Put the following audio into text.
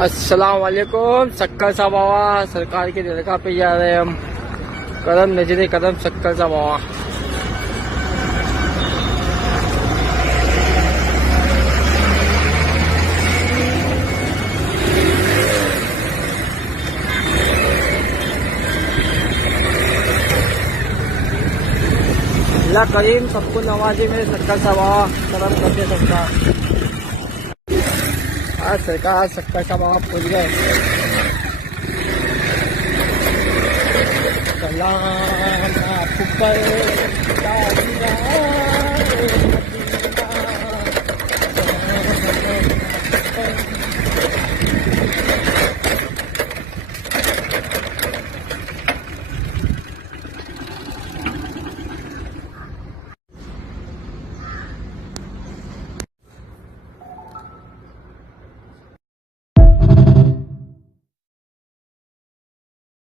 अस्सलाम वालेकुम। शक्कर सा बाबा सरकार की दरगाह पे जा रहे हैं हम। कदम नजरे कदम शक्कर सा बाबा। अल्लाह करीम सबको नवाजे में शक्कर सा बाबा करम करके सबका। आज सरकार शक्कर सा बाबा पूछ गए। सलाम आपको